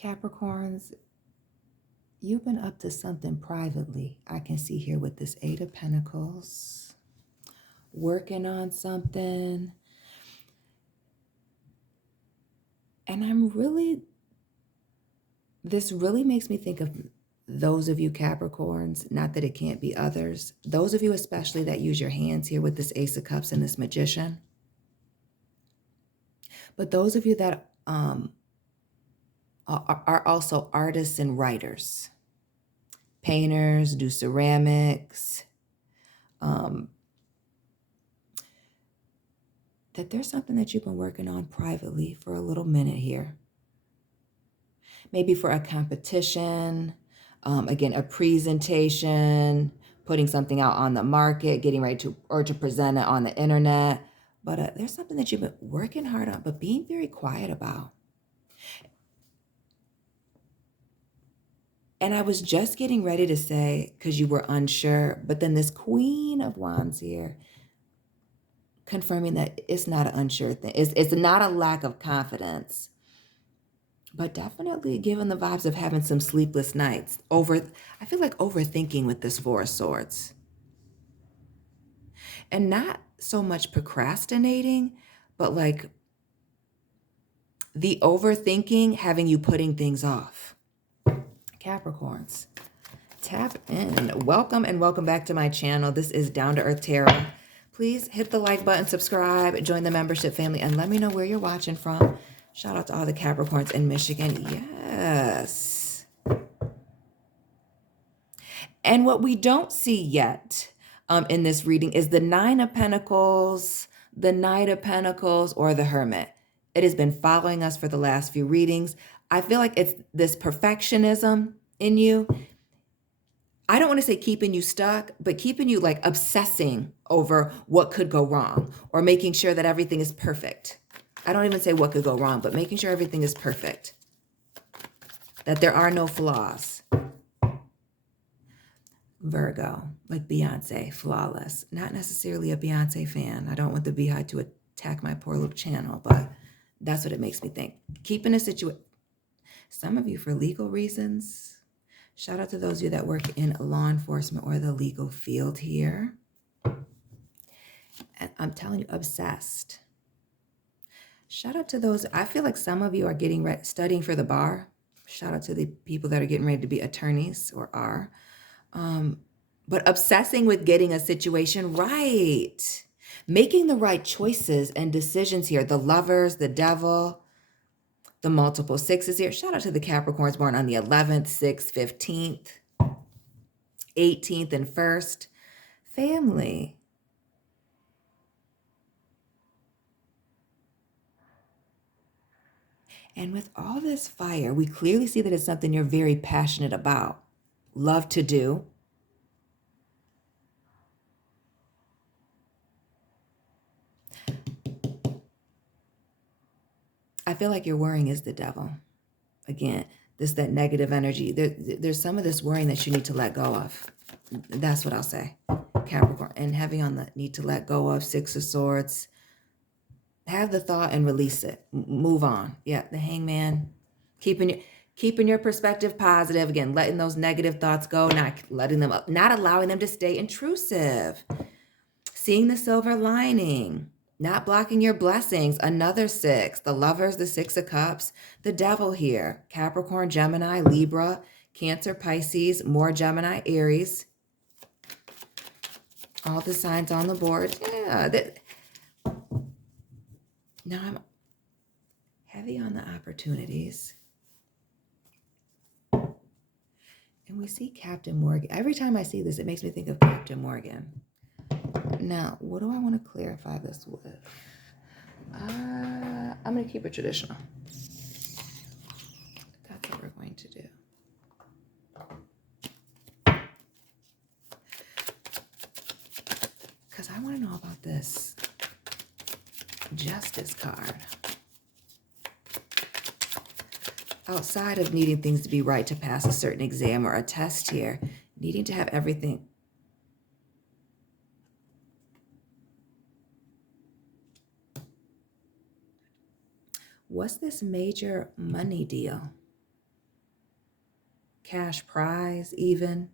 Capricorns, you've been up to something privately. I can see here with this Eight of Pentacles, working on something. And this really makes me think of those of you Capricorns, not that it can't be others, those of you especially that use your hands here with this Ace of Cups and this Magician. But those of you that are also artists and writers, painters, do ceramics, that there's something that you've been working on privately for a little minute here. Maybe for a competition, again, a presentation, putting something out on the market, getting ready to present it on the internet. But there's something that you've been working hard on, but being very quiet about. And I was just getting ready to say, because you were unsure, but then this Queen of Wands here, confirming that it's not an unsure thing. It's not a lack of confidence, but definitely given the vibes of having some sleepless nights. I feel like overthinking with this Four of Swords. And not so much procrastinating, but like the overthinking having you putting things off. Capricorns, tap in. Welcome and welcome back to my channel. This is Down to Earth Tarot. Please hit the like button, subscribe, join the membership family, and let me know where you're watching from. Shout out to all the Capricorns in Michigan. Yes. And what we don't see yet in this reading is the Nine of Pentacles, the Knight of Pentacles, or the Hermit. It has been following us for the last few readings. I feel like it's this perfectionism in you. I don't want to say keeping you stuck, but keeping you like obsessing over what could go wrong or making sure that everything is perfect. I don't even say what could go wrong, but making sure everything is perfect, that there are no flaws. Virgo, like Beyonce, flawless. Not necessarily a Beyonce fan. I don't want the Beehive to attack my poor little channel, but that's what it makes me think. Keeping a situation. Some of you for legal reasons. Shout out to those of you that work in law enforcement or the legal field here. And I'm telling you, obsessed. Shout out to those. I feel like some of you are studying for the bar. Shout out to the people that are getting ready to be attorneys or are. But obsessing with getting a situation right. Making the right choices and decisions here. The Lovers, the Devil, the multiple sixes here. Shout out to the Capricorns born on the 11th, 6th, 15th, 18th, and 1st. Family. And with all this fire, we clearly see that it's something you're very passionate about, love to do. I feel like your worrying is the devil. Again, that negative energy. There's some of this worrying that you need to let go of. That's what I'll say, Capricorn. And heavy on the need to let go of, Six of Swords. Have the thought and release it. Move on. Yeah, the Hangman. Keeping your perspective positive. Again, letting those negative thoughts go, not allowing them to stay intrusive. Seeing the silver lining. Not blocking your blessings. Another six. The Lovers, the Six of Cups. The Devil here. Capricorn, Gemini, Libra, Cancer, Pisces, more Gemini, Aries. All the signs on the board. Yeah. Now I'm heavy on the opportunities. And we see Captain Morgan. Every time I see this, it makes me think of Captain Morgan. Now, what do I want to clarify this with? I'm going to keep it traditional. That's what we're going to do. Because I want to know about this Justice card. Outside of needing things to be right to pass a certain exam or a test here, needing to have everything. What's this major money deal? cash prize even.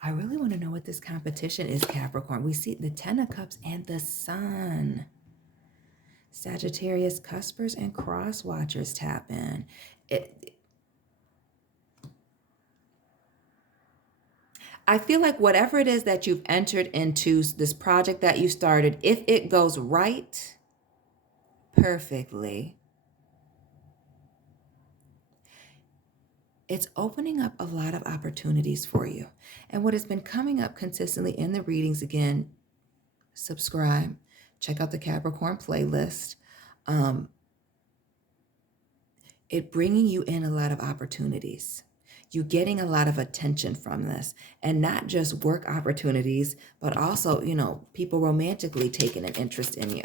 I really want to know what this competition is, Capricorn. We see the Ten of Cups and the Sun. Sagittarius cuspers and cross watchers tap in. I feel like whatever it is that you've entered into, this project that you started, if it goes right, perfectly, it's opening up a lot of opportunities for you. And what has been coming up consistently in the readings, again, subscribe, check out the Capricorn playlist. It bringing you in a lot of opportunities. You getting a lot of attention from this, and not just work opportunities, but also, people romantically taking an interest in you.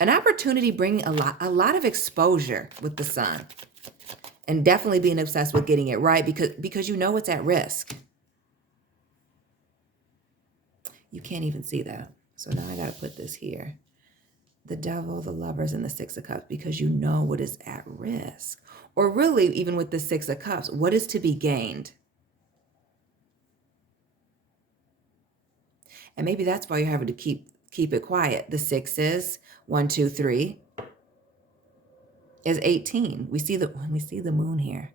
An opportunity bringing a lot of exposure with the Sun, and definitely being obsessed with getting it right because you know it's at risk. You can't even see that. So now I got to put this here. The Devil, the Lovers, and the Six of Cups, because you know what is at risk. Or really, even with the Six of Cups, what is to be gained? And maybe that's why you're having to keep it quiet. The sixes, 1, 2, 3, is 18. We see the moon here.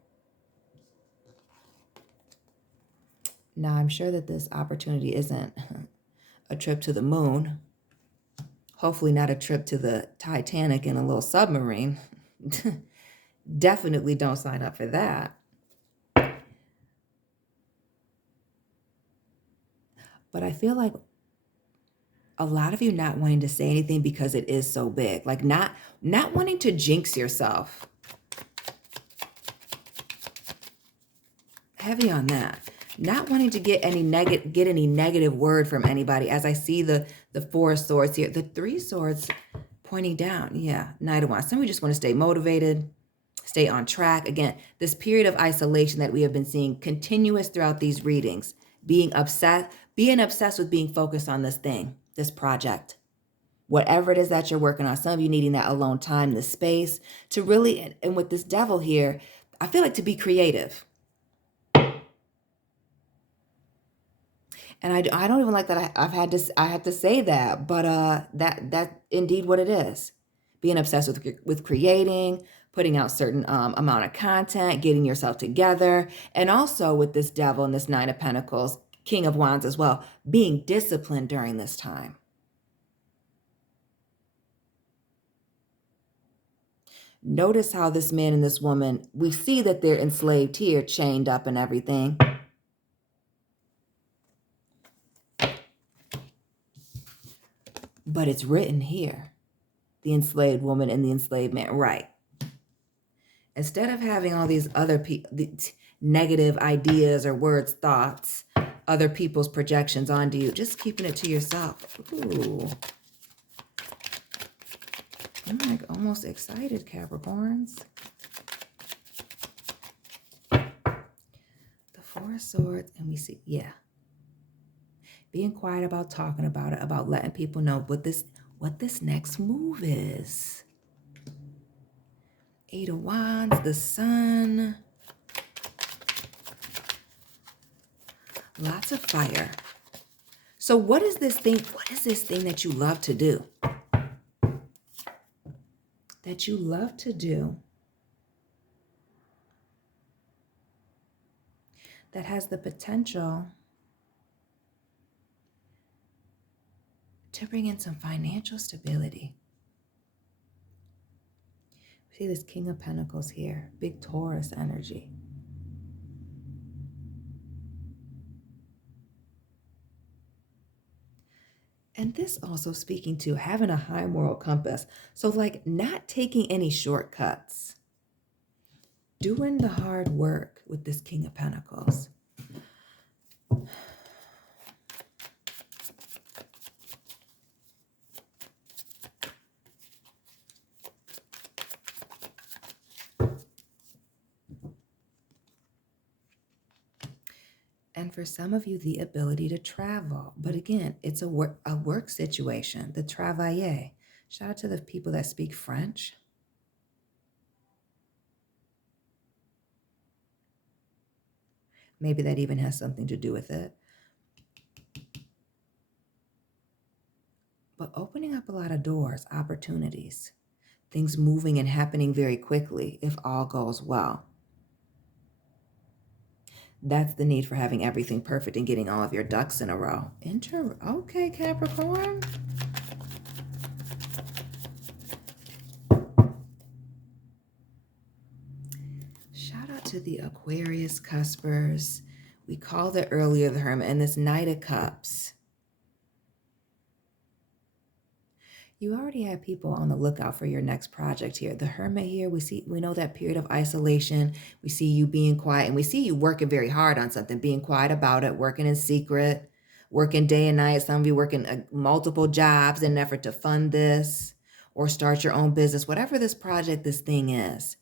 Now, I'm sure that this opportunity isn't a trip to the moon. Hopefully not a trip to the Titanic in a little submarine. Definitely don't sign up for that. But I feel like a lot of you not wanting to say anything because it is so big. Like not wanting to jinx yourself. Heavy on that. Not wanting to get any negative word from anybody. As I see the Four of Swords here. The Three of Swords pointing down. Yeah, Knight of Wands. Some of you just want to stay motivated, stay on track. Again, this period of isolation that we have been seeing continuous throughout these readings. Being obsessed with being focused on this thing, this project. Whatever it is that you're working on. Some of you needing that alone time, the space to really, and with this Devil here, I feel like to be creative. And I don't even like that I have to say that, but that indeed what it is. Being obsessed with creating, putting out certain amount of content, getting yourself together, and also with this Devil and this Nine of Pentacles, King of Wands as well, being disciplined during this time. Notice how this man and this woman, we see that they're enslaved here, chained up and everything. But it's written here, the enslaved woman and the enslaved man, right? Instead of having all these other negative ideas or words, thoughts, other people's projections onto you, just keeping it to yourself. Ooh. I'm like almost excited, Capricorns. The Four of Swords, and we see, yeah. Being quiet about talking about it, about letting people know what this next move is. Eight of Wands, the Sun. Lots of fire. So what is this thing? What is this thing that you love to do? That you love to do. That has the potential to bring in some financial stability. See this King of Pentacles here, big Taurus energy. And this also speaking to having a high moral compass. So like not taking any shortcuts. Doing the hard work with this King of Pentacles. And for some of you, the ability to travel. But again, it's a work situation, the travailler. Shout out to the people that speak French. Maybe that even has something to do with it. But opening up a lot of doors, opportunities, things moving and happening very quickly if all goes well. That's the need for having everything perfect and getting all of your ducks in a row. Okay, Capricorn. Shout out to the Aquarius cuspers. We called it earlier the Hermit and this Knight of Cups. You already have people on the lookout for your next project here. The Hermit here, we know that period of isolation. We see you being quiet, and we see you working very hard on something, being quiet about it, working in secret, working day and night. Some of you working multiple jobs in an effort to fund this or start your own business, whatever this project, this thing is.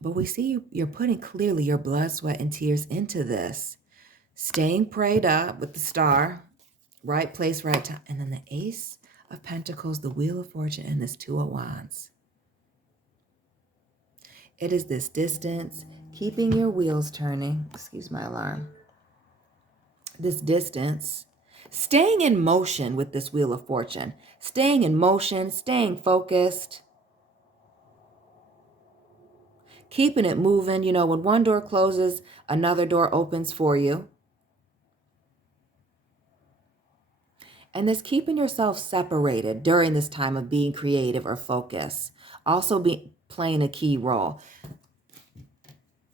But we see you're putting clearly your blood, sweat, and tears into this, staying prayed up with the star, right place, right time, and then the Ace of Pentacles, the Wheel of Fortune, and this Two of Wands. It is this distance, keeping your wheels turning. Excuse my alarm. This distance, staying in motion with this Wheel of Fortune, staying in motion, staying focused, keeping it moving. You know, when one door closes, another door opens for you. And this keeping yourself separated during this time of being creative or focused, also playing a key role.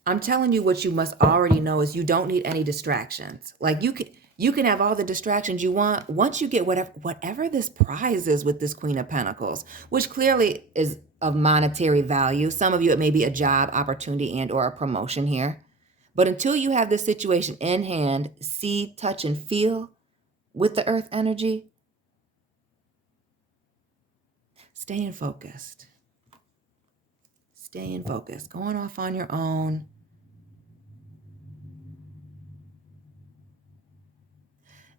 I'm telling you what you must already know is you don't need any distractions. Like you can have all the distractions you want once you get whatever this prize is with this Queen of Pentacles, which clearly is of monetary value. Some of you, it may be a job opportunity and or a promotion here. But until you have this situation in hand, see, touch, and feel with the earth energy, staying focused. Staying focused, going off on your own.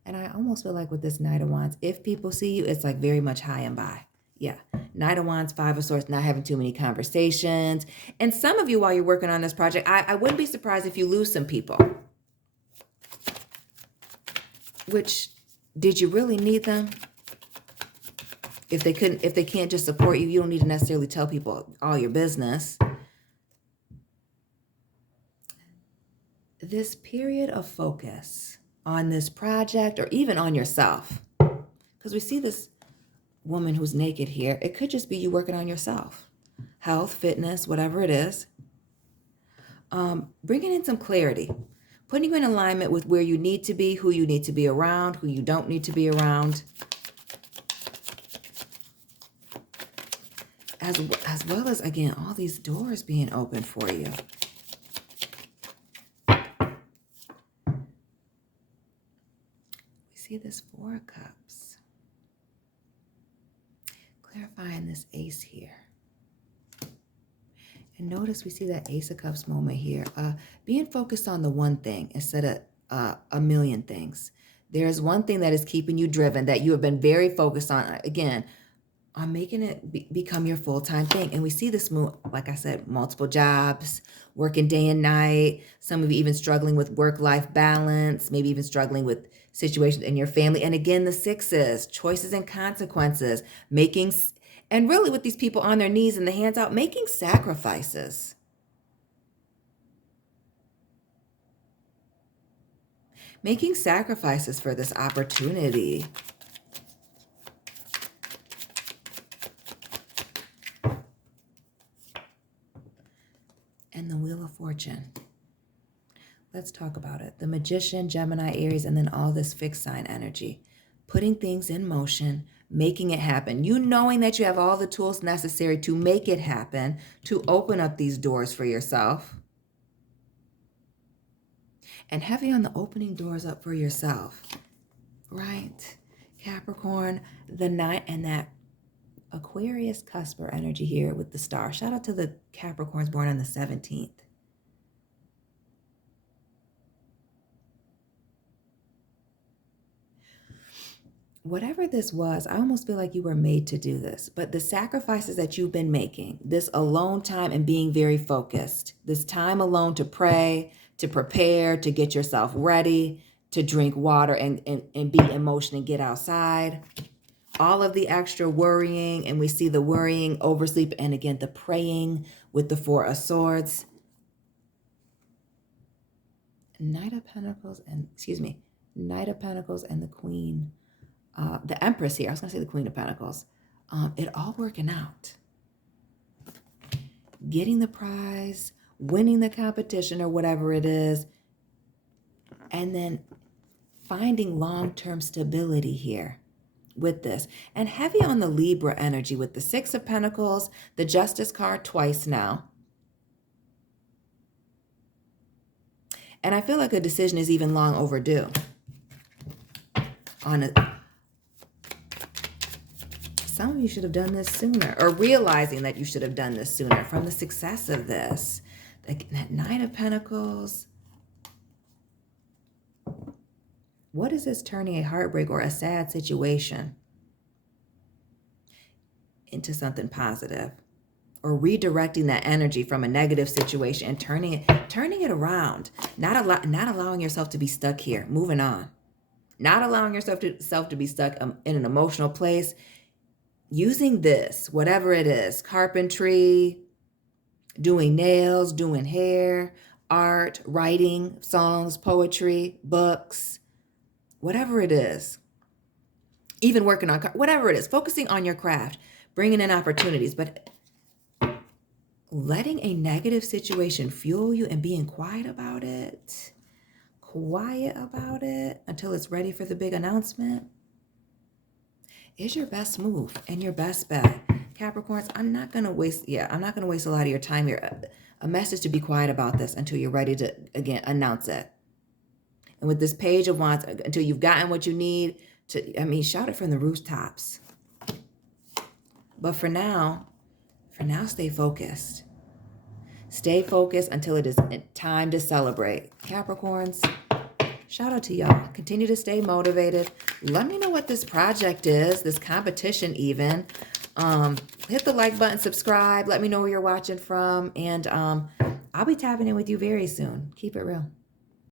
And I almost feel like with this Knight of Wands, if people see you, it's like very much high and by. Yeah. Knight of Wands, Five of Swords, not having too many conversations. And some of you, while you're working on this project, I wouldn't be surprised if you lose some people. Which, did you really need them? If they can't just support you, you don't need to necessarily tell people all your business. This period of focus on this project or even on yourself, because we see this woman who's naked here. It could just be you working on yourself, health, fitness, whatever it is. Bringing in some clarity, putting you in alignment with where you need to be, who you need to be around, who you don't need to be around. As well as, again, all these doors being open for you. We see this Four of Cups. Clarifying this Ace here. And notice we see that Ace of Cups moment here. Being focused on the one thing instead of a million things. There is one thing that is keeping you driven, that you have been very focused on. Again, on making it become your full-time thing. And we see this move, like I said, multiple jobs, working day and night, some of you even struggling with work-life balance, maybe even struggling with situations in your family. And again, the sixes, choices and consequences, and really with these people on their knees and the hands out, making sacrifices. Making sacrifices for this opportunity. And the Wheel of Fortune. Let's talk about it. The Magician, Gemini, Aries, and then all this fixed sign energy. Putting things in motion, making it happen. You knowing that you have all the tools necessary to make it happen, to open up these doors for yourself. And heavy on the opening doors up for yourself. Right? Capricorn, the Knight, and that Aquarius cusper energy here with the star. Shout out to the Capricorns born on the 17th. Whatever this was, I almost feel like you were made to do this. But the sacrifices that you've been making, this alone time and being very focused, this time alone to pray, to prepare, to get yourself ready, to drink water and be in motion and get outside. All of the extra worrying, and we see the worrying, oversleep, and again, the praying with the Four of Swords. Knight of Pentacles and the Queen, the Empress here. I was going to say the Queen of Pentacles. It all working out. Getting the prize, winning the competition or whatever it is, and then finding long-term stability here with this. And heavy on the Libra energy with the Six of Pentacles, the Justice card twice now. And I feel like a decision is even long overdue. Some of you should have done this sooner, or realizing that you should have done this sooner from the success of this. That Nine of Pentacles. What is this turning a heartbreak or a sad situation into something positive? Or redirecting that energy from a negative situation and turning it around. Not allowing yourself to be stuck here. Moving on. Not allowing yourself to be stuck in an emotional place. Using this, whatever it is, carpentry, doing nails, doing hair, art, writing, songs, poetry, books, whatever it is. Even working on, whatever it is, focusing on your craft, bringing in opportunities, but letting a negative situation fuel you and being quiet about it until it's ready for the big announcement is your best move and your best bet. Capricorns, I'm not going to waste a lot of your time here. A message to be quiet about this until you're ready to, again, announce it. And with this Page of Wands, until you've gotten what you need to, shout it from the rooftops. But for now, stay focused. Stay focused until it is time to celebrate. Capricorns, shout out to y'all. Continue to stay motivated. Let me know what this project is, this competition even. Hit the like button, subscribe. Let me know where you're watching from. And I'll be tapping in with you very soon. Keep it real.